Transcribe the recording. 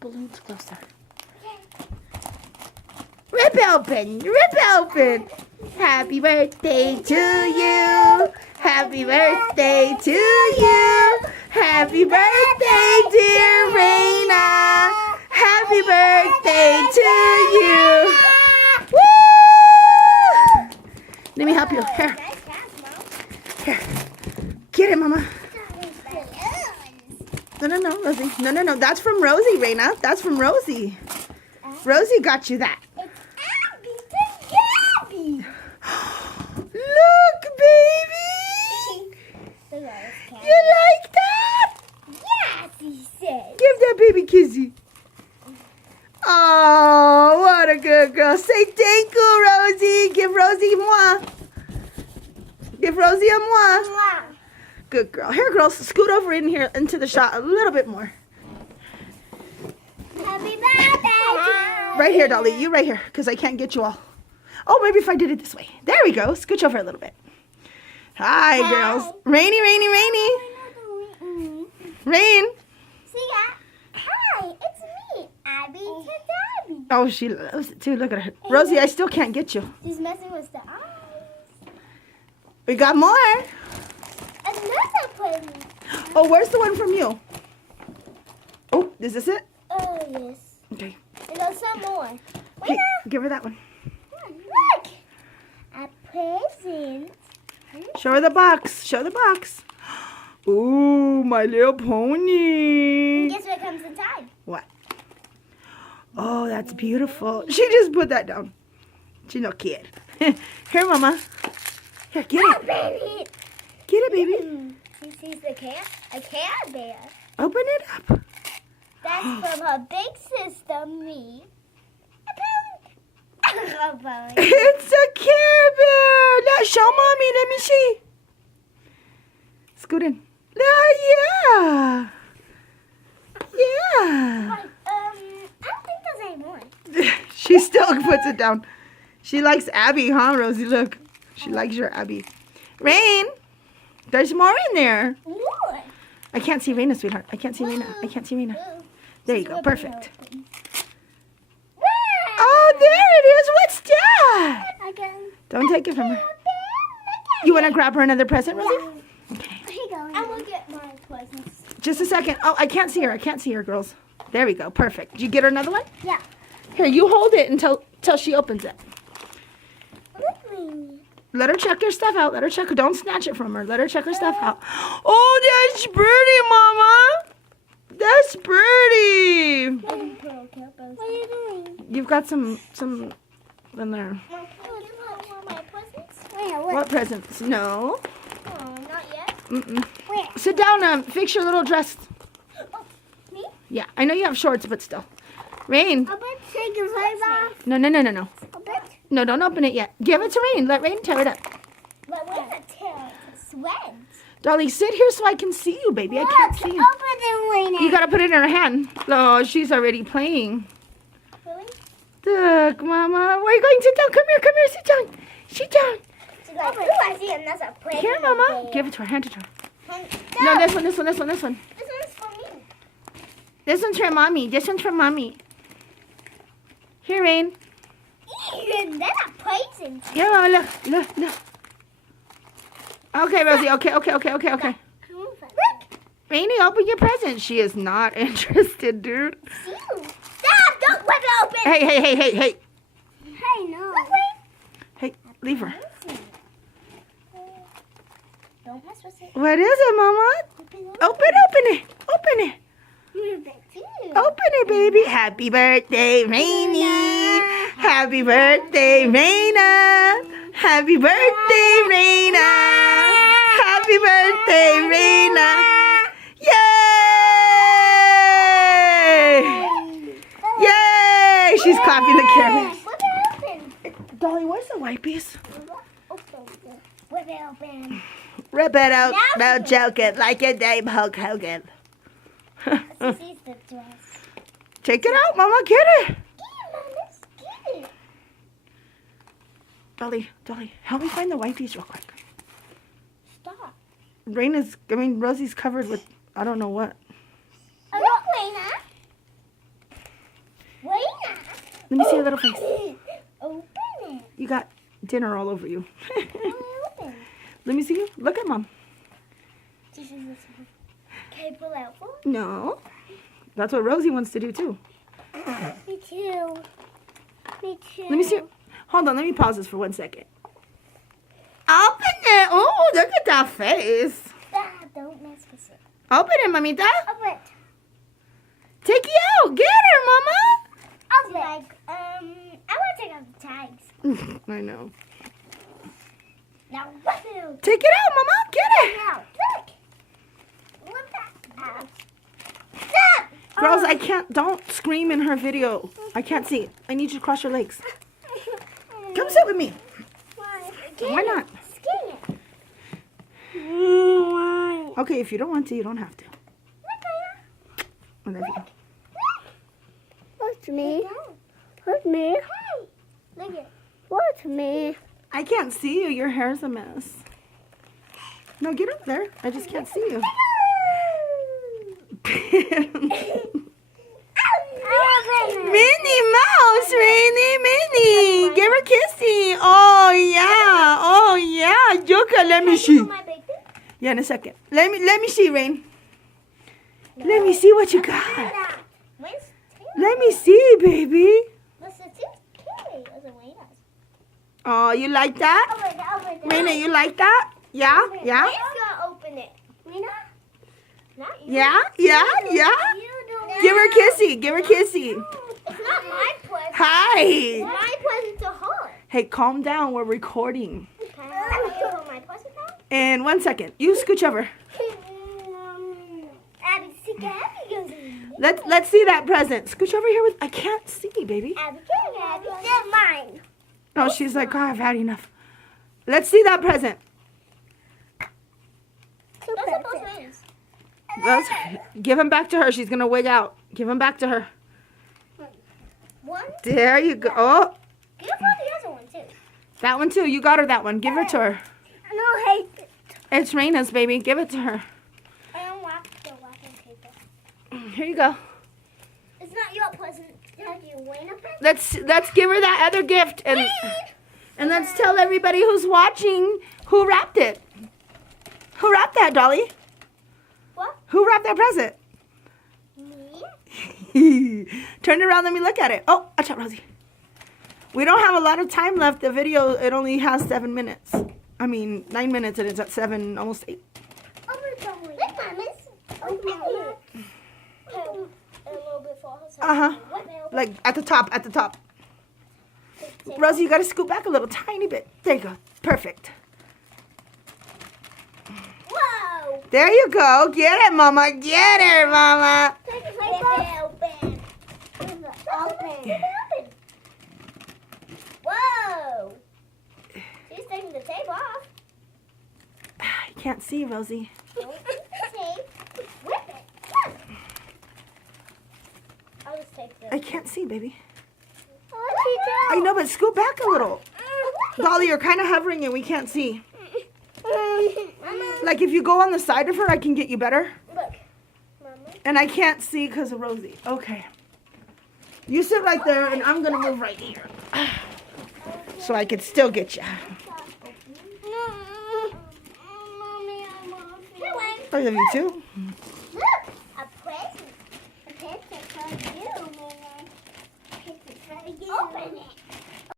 balloons closer. Rip open, rip open. Happy birthday to you. Happy birthday to you. Happy birthday, dear Raina. Happy birthday to you. Woo! Let me help you. Here. Here. Get it, Mama. No, Rosie. No. That's from Rosie, Raina. That's from Rosie. Rosie got you that. It's Abby. Look, baby. You like that? Yes, he said. Give that baby kissy. Oh, what a good girl. Say thank you, Rosie. Give Rosie a moi. Give Rosie a moi. Good girl. Here, girls, scoot over in here into the shot a little bit more. Happy birthday. Right here, Dolly. You right here, because I can't get you all. Oh, maybe if I did it this way. There we go. Scooch over a little bit. Hi, girls. Rainy. Rain. See ya. Hi, it's me, Abby to Dabby. Oh, she loves it too. Look at her. Rosie, I still can't get you. She's messing with the eyes. We got more. Another present. Oh, where's the one from you? Oh, is this it? Oh, yes. Okay. And there's some more. Okay, give her that one. Look. A present. Show her the box. Show the box. Ooh, My Little Pony. Guess what comes inside? What? Oh, that's beautiful. She just put that down. She's no kid. Here, Mama. Here, get it. Baby. Get it, baby. She sees the cat. A cat bear. Open it up. That's from her big sister, me. A pony. It's a Care Bear. Now show Mommy. Let me see. Scoot in. Yeah. I don't think there's any more. She still puts it down. She likes Abby, huh, Rosie? Look. She likes your Abby. Rain. There's more in there. More. I can't see Raina, sweetheart. I can't see Raina. There you go. Perfect. Oh, there it is. What's that? Again. Don't take it from her. You want to grab her another present, Rosie? Okay. I will get my presents. Just a second. Oh, I can't see her, girls. There we go. Perfect. Did you get her another one? Yeah. Here, you hold it until she opens it. Let her check her stuff out. Let her check. Don't snatch it from her. Let her check her stuff out. Oh, that's pretty, Mama. That's pretty. What are you doing? You've got some in there. My presents? What presents? No. Oh, not yet. Mm-mm. Where? Sit down. Fix your little dress. Oh, me? Yeah, I know you have shorts, but still. Rain. I'll take your clothes off. No. A bit. No, don't open it yet. Give it to Rain. Let Rain tear it up. But where's the tail? It's sweat. Dolly, sit here so I can see you, baby. I can't see you. Open the window. You gotta put it in her hand. Oh, she's already playing. Really? Look, Mama. Where are you going? Sit down. Come here. Sit down. Sit down. She's like, ooh, I see another present. Here, Mama. Give it to her. Hand it to her. No, this one. This one's for me. This one's for Mommy. This one's for Mommy. Here, Rain. Ew, that's a present. Here, Mama. Look. Okay, Rosie. Okay. Look. Rainy, open your present. She is not interested, dude. Stop! Don't whip it open! Hey. Hey, no. Hey, leave her. Don't mess with it. What is it, Mama? Open it. Open it, baby. Happy birthday, Rainy. Happy birthday, Raina. Happy birthday, Raina. Happy birthday, Raina. Yay! She's clapping the camera. Whip it open. Dolly, where's the white piece? Whip it open. Rip it out. No joking. Like your name, Hulk Hogan. She sees the dress. Take it out, Mama. Get it. Get it, Mom. Let's get it. Dolly, help me find the white piece real quick. Stop. Rosie's covered with, I don't know what. Look, Raina. Let me see your little face. Open it. You got dinner all over you. Open. Let me see you. Look at Mom. Can I pull out one? No. That's what Rosie wants to do too. Me too. Me too. Let me see. Hold on. Let me pause this for 1 second. Open it. Oh, look at that face. Don't mess with it. Open it, Mamita. Open it. Take it out. Get her, Open it. Like, I want to take out the tags. Mama. I know. Now, what do? Take it out, Mama. Get it. Now, look. Look that. Stop. Girls, I can't. Don't scream in her video. I can't see. I need you to cross your legs. Come sit with me. Why not? Skin it. Okay, if you don't want to, you don't have to. Whatever. What's me? What's me? Look it. What's me? I can't see you. Your hair's a mess. No, get up there. I just can't see you. Minnie Mouse, Rainy, Minnie. Give her kissy. Oh, yeah. Oh, yeah. Joker, let me see. Yeah, in a second. Let me see, Rain. Let me see what you got. Let me see, baby. Oh, you like that? Raina, you like that? Yeah? Yeah? Gonna open it. Not you. Yeah? Yeah? Yeah? Give her a kissy. Give her a kissy. It's not my present. Hi. My present to her. Hey, calm down. We're recording. My present now? And 1 second. You scooch over. Abby, see, Abby goes in. Let's see that present. Scooch over here with. I can't see, baby. Abby, they're mine. Oh, she's like, oh, I've had enough. Let's see that present. Those are both rings. Give him back to her. She's gonna wig out. Give him back to her. One. There you go. Oh, Give her the other one too. that one too. You got her that one. Give her to her. No, I hate it. It's Raina's, baby. Give it to her. I don't want the wrapping paper. Here you go. It's not your present. Did you win a present? Let's give her that other gift and let's tell everybody who's watching who wrapped it. Who wrapped that, Dolly? What? Who wrapped that present? Me? Turn it around. Let me look at it. Oh, watch out, Rosie. We don't have a lot of time left. The video, it only has 7 minutes. I mean, 9 minutes and it's at 7, almost 8. Look, Mamas. Open it. A little bit for her. Uh-huh. Like at the top, at the top. Rosie, you got to scoot back a little tiny bit. There you go. Perfect. Whoa. There you go. Get it, Mama. Get her, Mama. Open. Open. Whoa. She's taking the tape off. I can't see, Rosie. Don't tape. Whip it. Look. I'll just take this. I can't see, baby. Oh, I know, but scoot back a little. Dolly, you're kind of hovering and we can't see. Like if you go on the side of her, I can get you better. Look. Mama. And I can't see because of Rosie. Okay. You sit right there and I'm going to move right here. So I can still get you. I love you too. Look, a present. A present for you, Mama. A present for you. Open it.